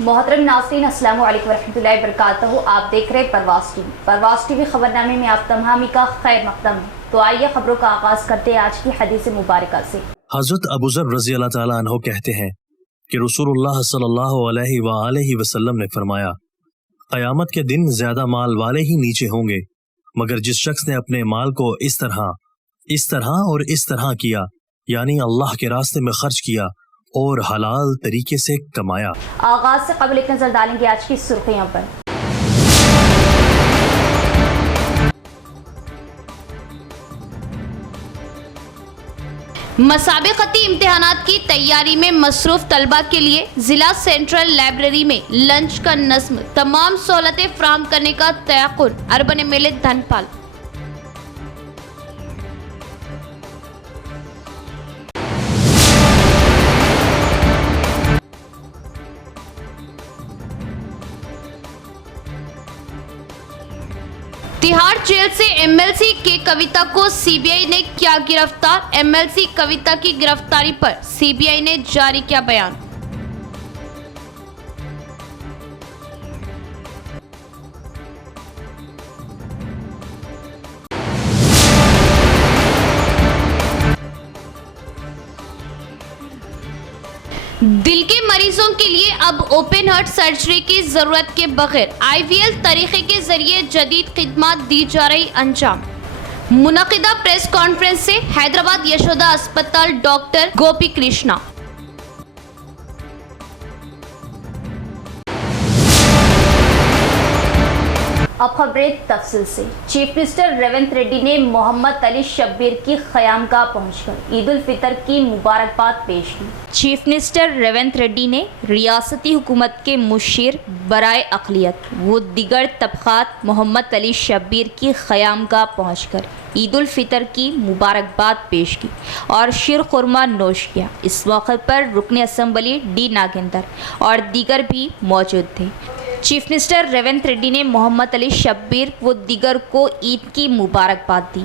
मोहतरम नाज़रीन, अस्सलामु अलैकुम वरहमतुल्लाहि वबरकातुहू। आप देख रहे हैं परवास टीवी खबरनामे में आप तमामी का खैर मकदम है। तो आइए खबरों का आगाज करते हैं आज की हदीस मुबारक से। हजरत अबू ज़र रज़ी अल्लाह ताला अन्हु कहते हैं कि रसूलुल्लाह सल्लल्लाहु अलैहि वसल्लम ने फरमाया, क़यामत के दिन ज्यादा माल वाले ही नीचे होंगे, मगर जिस शख्स ने अपने माल को इस तरह और इस तरह किया, यानी अल्लाह के रास्ते में खर्च किया और हलाल तरीके से कमाया। आगाज से कबल एक नजर डालेंगे आज की सुर्खियों पर। मसाबिकती इम्तिहानात की तैयारी में मसरूफ तलबा के लिए जिला सेंट्रल लाइब्रेरी में लंच का नज़्म, तमाम सहूलतें फराहम करने का तयक्कुन। Urban MLA Dhanpal. Tihar jail से एमएलसी के कविता को सीबीआई ने किया गिरफ्तार। एमएलसी कविता की गिरफ्तारी पर सीबीआई ने जारी किया बयान। दिल के मरीजों के लिए अब ओपन हार्ट सर्जरी की जरूरत के बगैर आईवीएल तरीके के जरिए जदीद खिदमत दी जा रही अंजाम। मुनक़िदा प्रेस कॉन्फ्रेंस से हैदराबाद यशोदा अस्पताल डॉक्टर गोपी कृष्णा। अब खबरें तफसील से। चीफ मिनिस्टर रेवंत रेड्डी ने मोहम्मद अली शब्बीर की क़यामगाह पहुंचकर ईद उल फितर की मुबारकबाद पेश की। चीफ मिनिस्टर रेवंत रेड्डी ने रियासती हुकूमत के मुशीर बराए अक़लियत व दिगर तबक़ात मोहम्मद अली शब्बीर की क़यामगाह पहुंचकर ईद उल फितर की मुबारकबाद पेश की और शीर खुरमा नोश किया। इस मौके पर रुकन असम्बली डी नागेंदर और दीगर भी मौजूद थे। चीफ मिनिस्टर रेवंत रेड्डी ने मोहम्मद अली शब्बीर व दीगर को ईद की मुबारकबाद दी।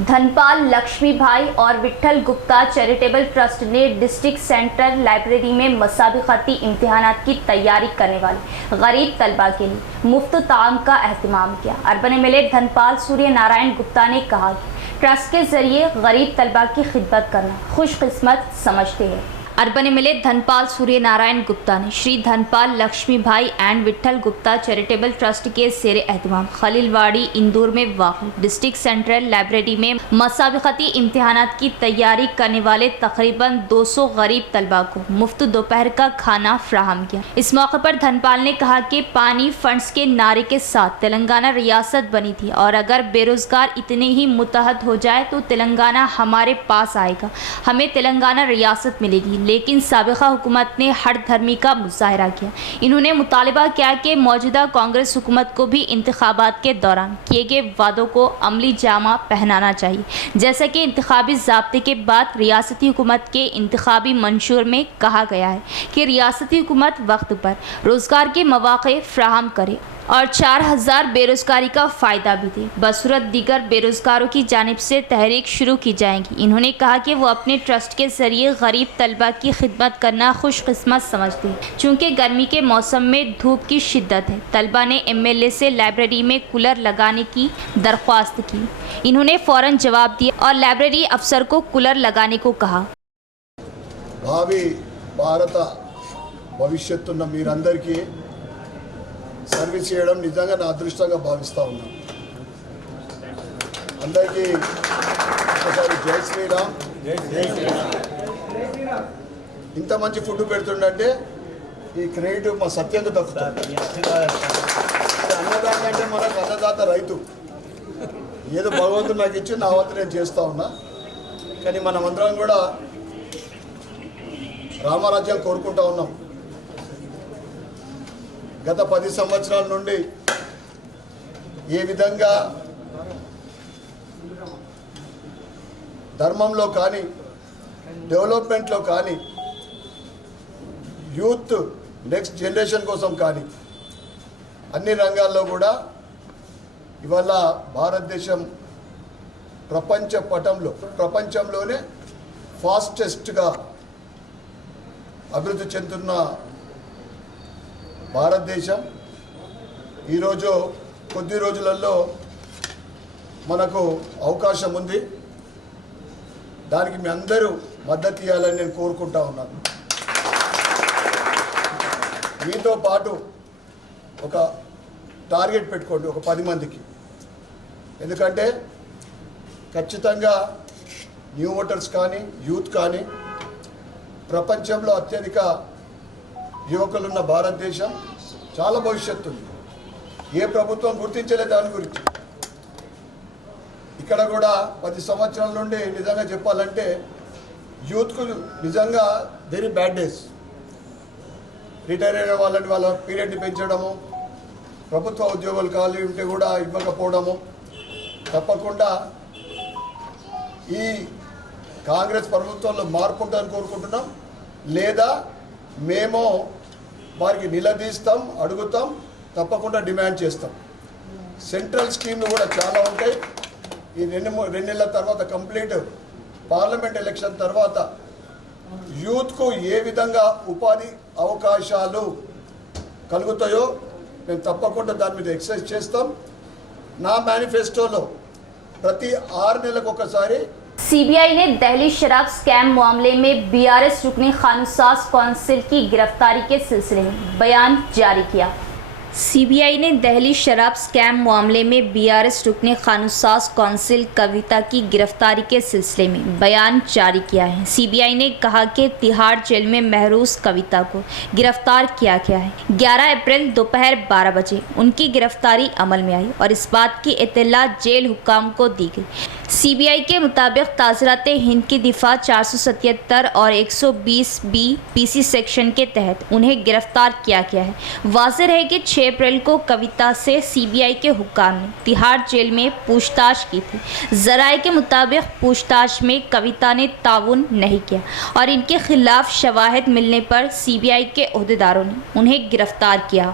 धनपाल लक्ष्मी भाई और विट्ठल गुप्ता चैरिटेबल ट्रस्ट ने डिस्ट्रिक्ट सेंट्रल लाइब्रेरी में मसाबिकती इम्तिहानात की तैयारी करने वाले गरीब तलबा के लिए मुफ्त ताम का अहतमाम किया। अर्बन एमएलए धनपाल सूर्य नारायण गुप्ता ने कहा कि ट्रस्ट के जरिए गरीब तलबा की खिदमत करना खुशकिस्मत समझते हैं। अर्बन एमएलए धनपाल सूर्य नारायण गुप्ता ने श्री धनपाल लक्ष्मी भाई and Vitthal Gupta charitable trust के ज़ेर एहतमाम खलीलवाड़ी इंदौर में वाक़ डिस्ट्रिक्ट सेंट्रल लाइब्रेरी में मसाबिकती इम्तिहानात की तैयारी करने वाले तकरीबन 200 गरीब तलबा को मुफ्त दोपहर का खाना फ्राहम किया। इस मौके पर धनपाल ने कहा कि पानी फंड्स के नारे के साथ तेलंगाना रियासत बनी थी और अगर बेरोजगार इतने ही मुतहद हो जाए तो तेलंगाना हमारे पास आएगा, हमें तेलंगाना रियासत मिलेगी। लेकिन साबिक़ा हुकूमत ने हर धर्मी का मुजाहरा किया। इन्होंने मुतालिबा किया कि मौजूदा कांग्रेस हुकूमत को भी इंतखाबात के दौरान किए गए वादों को अमली जामा पहनाना चाहिए, जैसा कि इंतखाबी ज़ाब्ते के बाद रियासती हुकूमत के इंतखाबी मंशूर में कहा गया है कि रियासती हुकूमत वक्त पर रोज़गार के मौक़े फ़राहम करे और 4000 बेरोज़गारी का फ़ायदा भी दे। बसूरत दीगर बेरोज़गारों की जानिब से तहरीक शुरू की जाएंगी। इन्होंने कहा कि वो अपने ट्रस्ट के ज़रिए गरीब तलबा की खिदमत करना खुशकिस्मत समझते हैं। चूँकि गर्मी के मौसम में धूप की शिद्दत है, तलबा ने एमएलए से लाइब्रेरी में कूलर लगाने की दरख्वास्त की। इन्होंने फ़ौरन जवाब दिया और लाइब्रेरी अफसर को कूलर लगाने को कहा। भावी भारत भविष्यत्తున్న మీరందరికీ సర్వీస్ చేయడం నిజంగా నా అదృష్టంగా భావిస్తా ఉన్నాను। అందరికీ ఒకసారి జై శ్రీరామ్। ఇంత మంచి ఫుడ్ పెడుతుండంటే ఈ క్రెడిట్ మా సత్యంగా దక్కుతుంది। అన్నదాత అంటే మనకు అన్నదాత రైతు, ఏదో భగవంతుడు నాకు ఇచ్చి నా వంతు నేను చేస్తూ ఉన్నా। కానీ మనమందరం కూడా రామరాజ్యం కోరుకుంటూ ఉన్నాం। గత 10 సంవత్సరాల నుండి ఏ విధంగా ధర్మంలో కానీ డెవలప్మెంట్లో కానీ యూత్ నెక్స్ట్ జనరేషన్ కోసం కానీ అన్ని రంగాల్లో కూడా ఇవాళ భారతదేశం ప్రపంచ పటంలో ప్రపంచంలోనే ఫాస్టెస్ట్గా అభివృద్ధి చెందుతున్న భారతదేశం ఈరోజు కొద్ది రోజులలో మనకు అవకాశం ఉంది. దానికి మీ అందరూ మద్దతు ఇవ్వాలని నేను కోరుకుంటా ఉన్నాను. మీతో పాటు ఒక టార్గెట్ పెట్టుకోండి, ఒక 10 మందికి. ఎందుకంటే ఖచ్చితంగా న్యూ ఓటర్స్ కానీ యూత్ కానీ ప్రపంచంలో అత్యధిక యువకులున్న భారతదేశం, చాలా భవిష్యత్తు ఉంది. ఏ ప్రభుత్వం గుర్తించలేదు దాని గురించి. ఇక్కడ కూడా 10 సంవత్సరాల నుండి నిజంగా చెప్పాలంటే యూత్కు నిజంగా వెరీ బ్యాడ్ డేస్. రిటైర్ అయిన వాళ్ళ పీరియడ్ని పెంచడము, ప్రభుత్వ ఉద్యోగాలు ఖాళీ ఉంటే కూడా ఇవ్వకపోవడము. తప్పకుండా ఈ కాంగ్రెస్ ప్రభుత్వంలో మార్పు ఉంటుందని కోరుకుంటున్నాం. లేదా మేము వారికి నిలదీస్తాం, అడుగుతాం, తప్పకుండా డిమాండ్ చేస్తాం. సెంట్రల్ స్కీమ్లు కూడా చాలా ఉంటాయి. ఈ 2 నెలల తర్వాత కంప్లీట్ పార్లమెంట్ ఎలక్షన్ తర్వాత యూత్కు ఏ విధంగా ఉపాధి అవకాశాలు కలుగుతాయో మేము తప్పకుండా దాని మీద ఎక్సర్సైజ్ చేస్తాం. నా మేనిఫెస్టోలో ప్రతి 6 నెలలకు ఒకసారి सीबीआई ने दहली शराब स्कैम मामले में बीआरएस रुकनी कानूनसाज काउंसिल की गिरफ्तारी के सिलसिले में बयान जारी किया। सीबीआई ने दहली शराब स्कैम मामले में बीआरएस रुकनी कानूनसाज काउंसिल कविता की गिरफ्तारी के सिलसिले में बयान जारी किया है। सीबीआई ने कहा कि तिहाड़ जेल में महरूज कविता को गिरफ्तार किया गया है। 11 अप्रैल दोपहर 12 बजे उनकी गिरफ्तारी अमल में आई और इस बात की इत्तला जेल हुक्काम को दी गई। सीबीआई के मुताबिक ताज़रात हिंद की दिफा 477 और 120B पीसी सेक्शन के तहत उन्हें गिरफ्तार किया गया है। वाज़ेह है कि 6 अप्रैल को कविता से सीबीआई के हुक्काम ने तिहाड़ जेल में पूछताछ की थी। ज़राए के मुताबिक पूछताछ में कविता ने ताउन नहीं किया और इनके खिलाफ शवाहिद मिलने पर सीबीआई के ओहदेदारों ने उन्हें गिरफ्तार किया।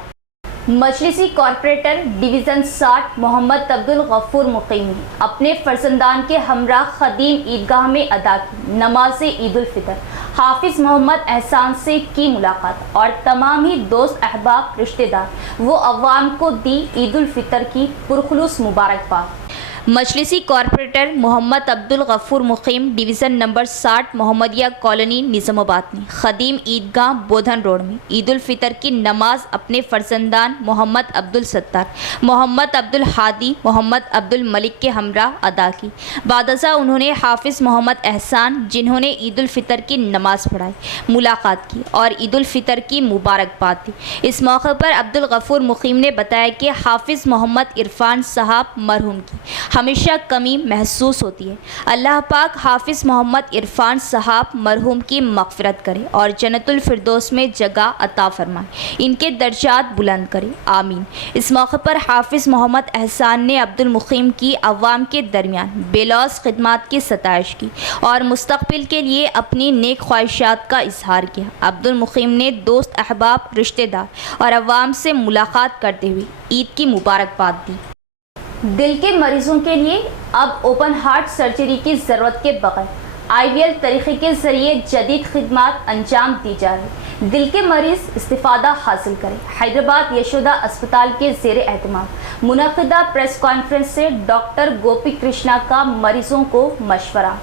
मजलिसी कॉरपोरेटर डिवीज़न 60 मोहम्मद अब्दुल गफूर मुकीम ने अपने फर्जंदान के हमरा खदीम ईदगाह में अदा की नमाज ईद उल फितर। हाफिज़ मोहम्मद एहसान से की मुलाकात और तमाम ही दोस्त अहबाब रिश्तेदार वो अवाम को दी ईद उल फितर की पुरखुलूस मुबारकबाद। मजलिसी corporator Mohammed Abdul Gafoor Mukeem division number 60 Mohammadia colony Nizamabad ने खदीम ईदगाह बोधन रोड में ईद उल फितर की नमाज अपने फर्जंदान मोहम्मद अब्दुल सत्तार, मोहम्मद अब्दुल हादी, मोहम्मद अब्दुल मलिक के हमरा अदा की। बादशा उन्होंने हाफिज़ मोहम्मद एहसान जिन्होंने ईद उल फितर की नमाज पढ़ाई, मुलाकात की और ईद उल फितर की मुबारकबाद दी। इस मौके पर अब्दुल गफूर मुकीम ने बताया कि हाफिज़ मोहम्मद इरफान साहब मरहूम की हमेशा कमी महसूस होती है। अल्लाह पाक हाफिज़ मोहम्मद इरफान साहब मरहूम की मग़फ़िरत करे और जन्नतुल फिरदौस में जगह अता फरमाए, इनके दर्जात बुलंद करे, आमीन। इस मौके पर हाफिज़ मोहम्मद एहसान ने अब्दुल मुकीम की अवाम के दरमियान बेलौस खिदमात की सताइश की और मुस्तक़बिल के लिए अपनी नेक ख्वाहिशात का इजहार किया। अब्दुल मुकीम ने दोस्त अहबाब रिश्तेदार और अवाम से मुलाकात करते हुए ईद की मुबारकबाद दी। दिल के मरीजों के लिए अब ओपन हार्ट सर्जरी की ज़रूरत के बगैर IVL तरीक़े के ज़रिए जदीद खिदमात अंजाम दी जा रही। दिल के मरीज़ इस्तिफ़ादा हासिल करें। हैदराबाद यशोदा अस्पताल के ज़ेर एहतमाम मुनक़िदा प्रेस कॉन्फ्रेंस से डॉक्टर गोपी कृष्णा का मरीज़ों को मशवरा।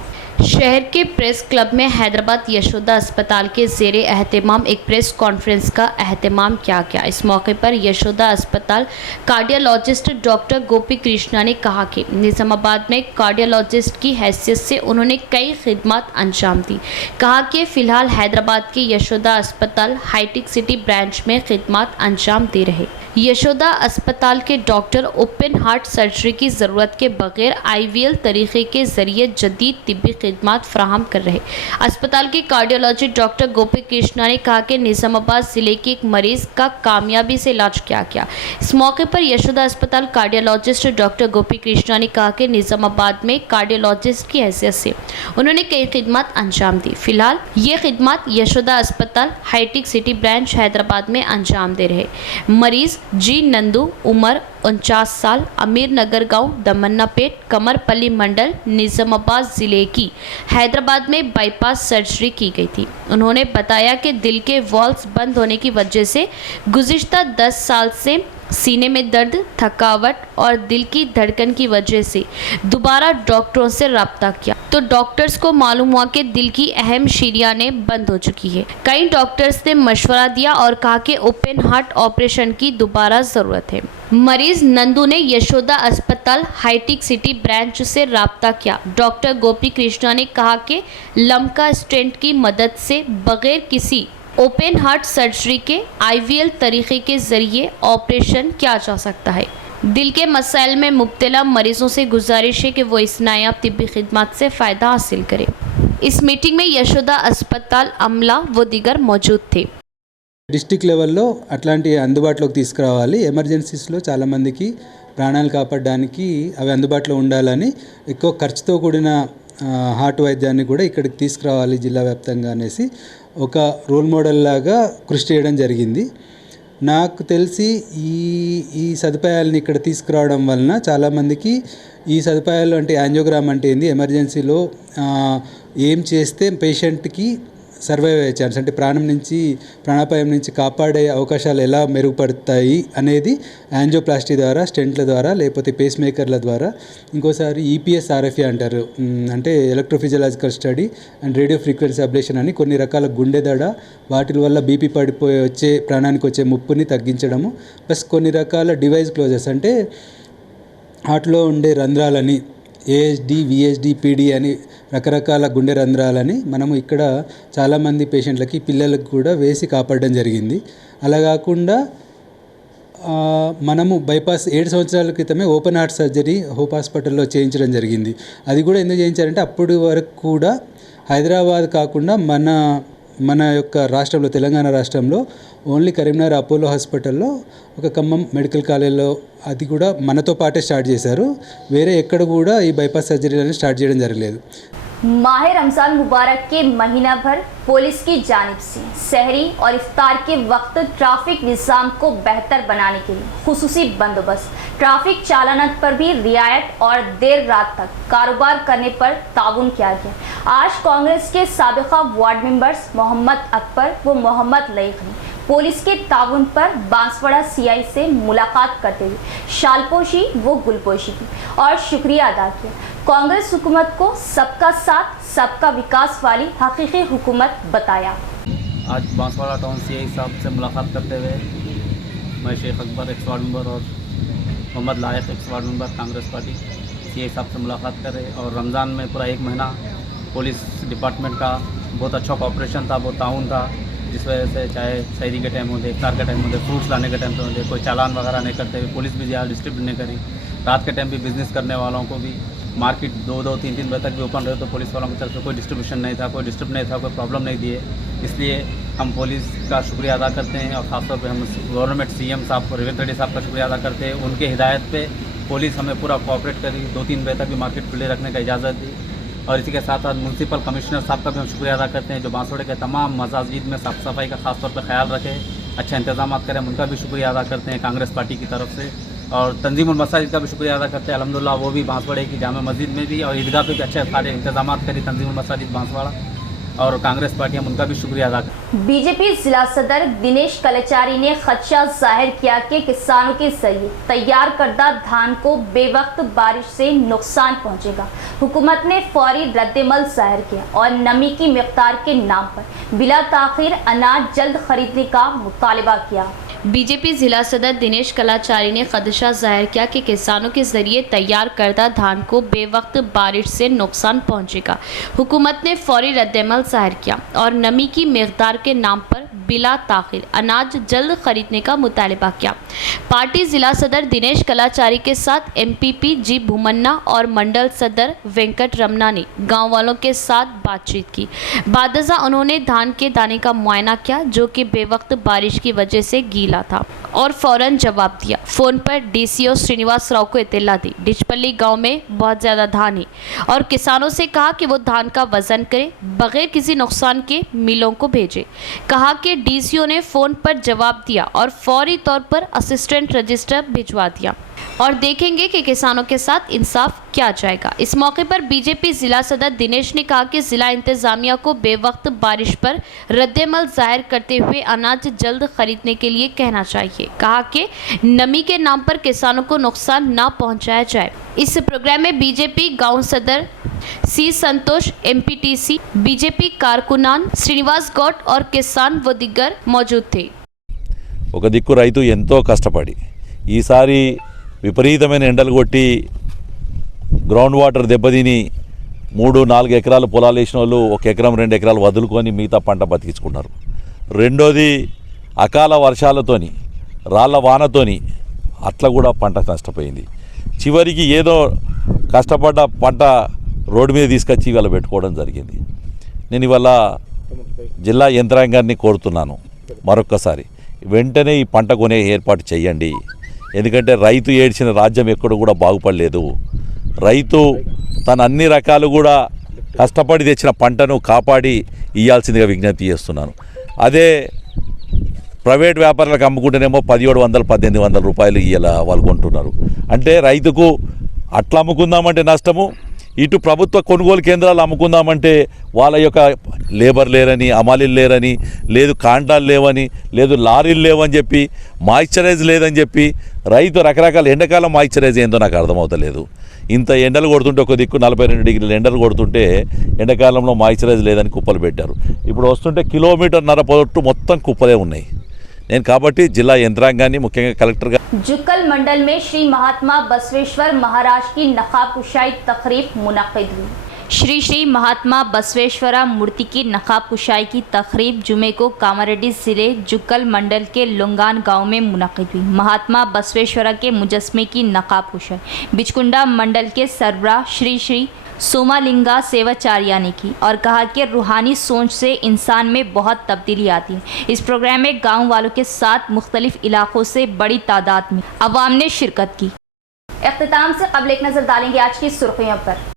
शहर के प्रेस क्लब में हैदराबाद यशोदा अस्पताल के ज़ेरे एहतमाम एक प्रेस कॉन्फ्रेंस का एहतमाम किया गया। इस मौके पर यशोदा अस्पताल कार्डियोलॉजिस्ट डॉक्टर गोपी कृष्णा ने कहा कि निज़ामाबाद में कार्डियोलॉजिस्ट की हैसियत से उन्होंने कई खिदमत अंजाम दी। कहा कि फ़िलहाल हैदराबाद के यशोदा अस्पताल हाईटेक सिटी ब्रांच में खिदमत अंजाम दे रहे। यशोदा अस्पताल के डॉक्टर ओपन हार्ट सर्जरी की ज़रूरत के बगैर IVL तरीक़े के ज़रिए जदीद तिब्बी खिदमत फ़राहम कर रहे। अस्पताल के कार्डियोलॉजी डॉक्टर गोपी कृष्णा ने कहा कि निज़ामाबाद ज़िले के एक मरीज़ का कामयाबी से इलाज किया गया। इस मौके पर यशोदा अस्पताल कार्डियोलॉजिस्ट डॉक्टर गोपी कृष्णा ने कहा कि निज़ामाबाद में कार्डियोलॉजिस्ट की हैसियत से उन्होंने कई खिदमत अंजाम दी। फ़िलहाल ये खिदमत यशोदा अस्पताल हाईटेक सिटी ब्रांच हैदराबाद में अंजाम दे रहे। मरीज़ जी नंदू उम्र 49 साल, अमीर नगर गांव दमन्नापेट कमरपल्ली मंडल निजामाबाद जिले की हैदराबाद में बाईपास सर्जरी की गई थी। उन्होंने बताया कि दिल के वॉल्व्स बंद होने की वजह से गुज़िश्ता 10 साल से सीने में दर्द, थकावट और दिल की धड़कन की वजह से दोबारा डॉक्टरों से रब्ता किया तो डॉक्टर्स को मालूम हुआ कि दिल की अहम शिरियानें बंद हो चुकी है। कई डॉक्टर्स ने मशवरा दिया और कहा कि ओपन हार्ट ऑपरेशन की दोबारा ज़रूरत है। मरीज नंदू ने यशोदा अस्पताल हाईटेक सिटी ब्रांच से रब्ता किया। डॉक्टर गोपी कृष्णा ने कहा कि लम्का स्टेंट की मदद से बगैर किसी ओपन हार्ट सर्जरी के आईवीएल तरीके के ज़रिए ऑपरेशन किया जा सकता है। दिल के मसाइल में मुब्तला मरीजों से गुजारिश है कि वो इस नायाब तिब्बी खिदमत से फ़ायदा हासिल करें। इस मीटिंग में यशोदा अस्पताल अमला व दीगर मौजूद थे। డిస్ట్రిక్ట్ లెవెల్లో అట్లాంటి అందుబాటులోకి తీసుకురావాలి. ఎమర్జెన్సీస్లో చాలామందికి ప్రాణాలు కాపాడడానికి అవి అందుబాటులో ఉండాలని ఎక్కువ ఖర్చుతో కూడిన హార్ట్ వైద్యాన్ని కూడా ఇక్కడికి తీసుకురావాలి జిల్లా వ్యాప్తంగా అనేసి ఒక రోల్ మోడల్ లాగా కృషి చేయడం జరిగింది. నాకు తెలిసి ఈ సదుపాయాలను ఇక్కడ తీసుకురావడం వలన చాలామందికి ఈ సదుపాయాలు అంటే యాంజియోగ్రామ్ అంటే ఏంది, ఎమర్జెన్సీలో ఏం చేస్తే పేషెంట్కి సర్వైవ్ అయ్యే ఛాన్స్ అంటే ప్రాణాపాయం నుంచి కాపాడే అవకాశాలు ఎలా మెరుగుపడతాయి అనేది యాంజియోప్లాస్టీ ద్వారా, స్టెంట్ల ద్వారా, లేకపోతే పేస్ మేకర్ల ద్వారా, ఇంకోసారి ఈపీఎస్ ఆర్ఎఫ్ఏ అంటారు, అంటే electrophysiological study and radio frequency ablation అని కొన్ని రకాల గుండె దడ, వాటి వల్ల బీపీ పడిపోయి ప్రాణానికి వచ్చే ముప్పుని తగ్గించడము, ప్లస్ కొన్ని రకాల డివైస్ క్లోజర్స్ అంటే హార్ట్లో ఉండే రంధ్రాలని ఏఎస్డి, విఎస్డి, పీడి అని రకరకాల గుండె రంధ్రాలని మనము ఇక్కడ చాలామంది పేషెంట్లకి, పిల్లలకు కూడా వేసి కాపాడడం జరిగింది. అలా కాకుండా మనము బైపాస్ 7 సంవత్సరాల క్రితమే ఓపెన్ హార్ట్ సర్జరీ హోప్ హాస్పిటల్లో చేయించడం జరిగింది. అది కూడా ఎందుకు చేయించారంటే అప్పటి వరకు కూడా హైదరాబాద్ కాకుండా మన యొక్క రాష్ట్రంలో, తెలంగాణ రాష్ట్రంలో ఓన్లీ కరీంనగర్ అపోలో హాస్పిటల్లో, ఒక ఖమ్మం మెడికల్ కాలేజ్లో అది కూడా మనతో పాటే స్టార్ట్ చేశారు. వేరే ఎక్కడ కూడా ఈ బైపాస్ సర్జరీలను స్టార్ట్ చేయడం జరగలేదు. माह रमज़ान मुबारक के महीना भर पुलिस की जानिब से सहरी और इफ्तार के वक्त ट्रैफिक निज़ाम को बेहतर बनाने के लिए खुसूसी बंदोबस्त, ट्रैफिक चालानत पर भी रियायत और देर रात तक कारोबार करने पर ताउन किया गया। आज कांग्रेस के साबिका वार्ड मेंबर्स मोहम्मद अकबर व मोहम्मद लईक ने पुलिस के ताउन पर बांसवाड़ा सीआई से मुलाकात करते हुए शालपोशी व गुलपोशी की और शुक्रिया अदा किया। कांग्रेस हुकूमत को सबका साथ सबका विकास वाली हकीकी हुकूमत बताया। आज बांसवाड़ा टाउन सीआई साहब से मुलाकात करते हुए मैं Sheikh Akbar ex ward member और Mohammed Layak ex ward member Congress party CI साहब से मुलाकात कर रहे और रमज़ान में पूरा 1 महीना पुलिस डिपार्टमेंट का बहुत अच्छा कोऑपरेशन था, बहुत ताउन था, जिस वजह से चाहे शहरी के टाइम होते, इफ्तार के टाइम होते, फ्रूट्स लाने के टाइम पे होते, कोई चालान वगैरह नहीं करते हुए पुलिस भी ज़्यादा डिस्ट्रिब्यूट नहीं करी। रात के टाइम भी बिज़नेस करने वालों को भी मार्केट 2-2, 3-3 बजे तक भी ओपन रहे तो पुलिस वालों की तरफ से कोई डिस्ट्रीब्यूशन नहीं था, कोई डिस्टर्ब नहीं था, कोई प्रॉब्लम नहीं दिए। इसलिए हम पुलिस का शुक्रिया अदा करते हैं और ख़ासतौर पे हम गवर्नमेंट सीएम साहब रेवंत रेड्डी साहब का शुक्रिया अदा करते हैं। उनके हिदायत पे पुलिस हमें पूरा कोऑपरेट करी, 2-3 बजे तक भी मार्केट खुले रखने का इजाज़त दी। और इसी के साथ साथ म्यूनसिपल कमिश्नर साहब का भी हम शुक्रिया अदा करते हैं जो बांसवाड़े के तमाम मसाजिद में साफ़ सफाई का खास तौर पर ख्याल रखें, अच्छे इंतजाम करें, हम उनका भी शुक्रिया अदा करते हैं कांग्रेस पार्टी की तरफ से। और तंजीमुल मसाजिद का भी शुक्रिया अदा करते हैं, अल्हम्दुलिल्लाह वो भी बांसवाड़े की जामा मस्जिद में भी और ईदगाह पे भी अच्छे सारे इंतजाम करी तंजीमुल मसाजिद बांसवाड़ा और कांग्रेस पार्टी, हम उनका भी शुक्रिया अदा करते हैं। बीजेपी जिला सदर दिनेश कलाचारी ने खदशा जाहिर किया कि किसानों के जरिए तैयार करदा धान को बेवक्त बारिश से नुकसान पहुंचेगा। हुकूमत ने फौरी रद्दमल जाहिर किया और नमी की मिकदार के नाम पर बिला ताखिर अनाज जल्द खरीदने का मुतालबा किया। बीजेपी जिला सदर दिनेश कलाचारी ने खदशा जाहिर किया कि किसानों के जरिए तैयार करदा धान को बेवक्त बारिश से नुकसान पहुंचेगा। हुकूमत ने फौरी रद्दमल जाहिर किया और नमी की मिकदार के नाम पर बिला ताखिर अनाज जल्द खरीदने का मुतालबा किया। पार्टी जिला सदर दिनेश कलाचारी के साथ एमपीपी जी भूमन्ना और मंडल सदर वेंकट रमना ने गांव वालों के साथ बातचीत की। बादजा उन्होंने धान के दाने का मुआयना किया जो कि बेवक्त बारिश की वजह से गीला था। और फौरन जवाब दिया। फोन पर डीसीओ श्रीनिवास राव को इत्तला दी। डिचपल्ली गांव में बहुत ज़्यादा धान है और किसानों से कहा कि वो धान का वजन करें, बगैर किसी नुकसान के मिलों को भेजे। कहा कि डीसीओ ने फ़ोन पर जवाब दिया और फौरी तौर पर असिस्टेंट रजिस्टर भिजवा दिया और देखेंगे कि किसानों के साथ इंसाफ क्या जाएगा। इस मौके पर बीजेपी जिला सदर दिनेश ने कहा कि जिला इंतजामिया को बेवक्त बारिश पर रद्देमल जाहिर करते हुए अनाज जल्द खरीदने के लिए कहना चाहिए। कहा कि नमी के नाम पर किसानों को नुकसान न पहुंचाया जाए। इस प्रोग्राम में बीजेपी गांव सदर सी संतोष, एमपीटीसी, बीजेपी कारकुनान श्रीनिवास गौड और किसान व दिग्गर मौजूद थे। ఒక దిక్కు రైతు ఎంతో కష్టపడి ఈసారి విపరీతమైన ఎండలు కొట్టి గ్రౌండ్ వాటర్ దెబ్బతిని 3-4 ఎకరాలు పొలాలు వేసిన వాళ్ళు 1 ఎకరం 2 ఎకరాలు వదులుకొని మిగతా పంట బతికించుకున్నారు. రెండోది అకాల వర్షాలతోని రాళ్ళ వానతోని అట్లా కూడా పంట నష్టపోయింది. చివరికి ఏదో కష్టపడ్డ పంట రోడ్డు మీద తీసుకొచ్చి ఇవాళ పెట్టుకోవడం జరిగింది. నేను ఇవాళ జిల్లా యంత్రాంగాన్ని కోరుతున్నాను, మరొక్కసారి వెంటనే ఈ పంట కొనే ఏర్పాటు చేయండి. ఎందుకంటే రైతు ఏడ్చిన రాజ్యం ఎక్కడ కూడా బాగుపడలేదు. రైతు తన అన్ని రకాలు కూడా కష్టపడి తెచ్చిన పంటను కాపాడి ఇవ్వాల్సిందిగా విజ్ఞప్తి చేస్తున్నాను. అదే ప్రైవేట్ వ్యాపారులకు అమ్ముకుంటేనేమో 1700-1800 రూపాయలు ఇయ్యాల వాళ్ళు కొంటున్నారు. అంటే రైతుకు అట్లా అమ్ముకుందామంటే నష్టము, ఇటు ప్రభుత్వ కొనుగోలు కేంద్రాలు అమ్ముకుందామంటే వాళ్ళ యొక్క లేబర్ లేరని, అమాలీలు లేరని, లేదు కాంటాలు లేవని, లేదు లారీలు లేవని చెప్పి, మాయిశ్చరైజ్ లేదని చెప్పి రైతు రకరకాల ఎండాకాలం మాయిశ్చరైజ్ ఏందో నాకు అర్థమవుతలేదు. ఇంత ఎండలు కొడుతుంటే ఒక దిక్కు 42 డిగ్రీలు ఎండలు కొడుతుంటే ఎండాకాలంలో మాయిశ్చరైజ్ లేదని కుప్పలు పెట్టారు. ఇప్పుడు వస్తుంటే 1.5 కిలోమీటర్ పొట్టు మొత్తం కుప్పలే ఉన్నాయి. నేను కాబట్టి జిల్లా యంత్రాంగాన్ని ముఖ్యంగా కలెక్టర్గా जुक्कल मंडल में श्री महात्मा बसवेश्वर महाराज की नकाबकुशाई तकरीब मुनक्किद हुई। श्री महात्मा बसवेश्वरा मूर्ति की नकाबकुशाई की तकरीब जुमे को कामारेड्डी जिले जुक्कल मंडल के लुंगान गांव में मुनक्किद हुई। महात्मा बसवेश्वरा के मुजस्मे की नकाबकुशाई बिचकुंडा मंडल के सरबराह श्री सोमालिंगा सेवाचार्या ने की और कहा कि रूहानी सोच से इंसान में बहुत तब्दीली आती है। इस प्रोग्राम में गांव वालों के साथ मुख्तलिफ इलाकों से बड़ी तादाद में अवाम ने शिरकत की। इख्तिताम से कबल एक नज़र डालेंगे आज की सुर्खियों पर।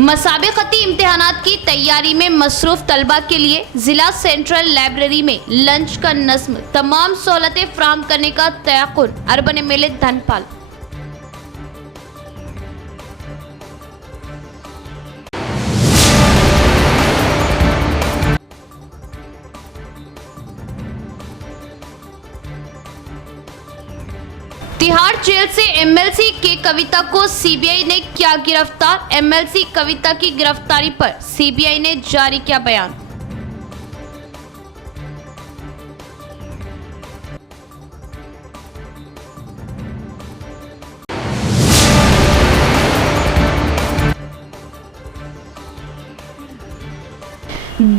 मसाबिकती इम्तिहानात की तैयारी में मसरूफ तलबा के लिए जिला सेंट्रल लाइब्रेरी में लंच का नज़्म, तमाम सहूलतें फराहम करने का तयक्कुन। Urban MLA Dhanpal. Tihar jail से एमएलसी के कविता को सीबीआई ने किया गिरफ्तार। एमएलसी कविता की गिरफ्तारी पर सीबीआई ने जारी किया बयान।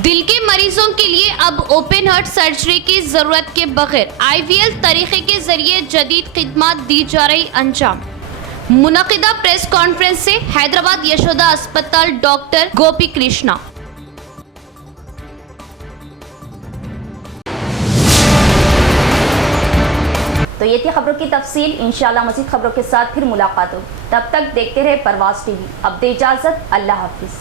दिल के मरीजों के लिए अब ओपन हार्ट सर्जरी की जरूरत के बगैर आईवीएल तरीके के जरिए जदीद खिदमत दी जा रही अंजाम। मुनक़िदा प्रेस कॉन्फ्रेंस से हैदराबाद यशोदा अस्पताल डॉक्टर गोपी कृष्णा। तो ये थी खबरों की तफसील। इंशाल्लाह मज़ीद खबरों के साथ फिर मुलाकात होगी। तब तक देखते रहे परवाज़ टीवी। अब दे इजाज़त, अल्लाह हाफिज़।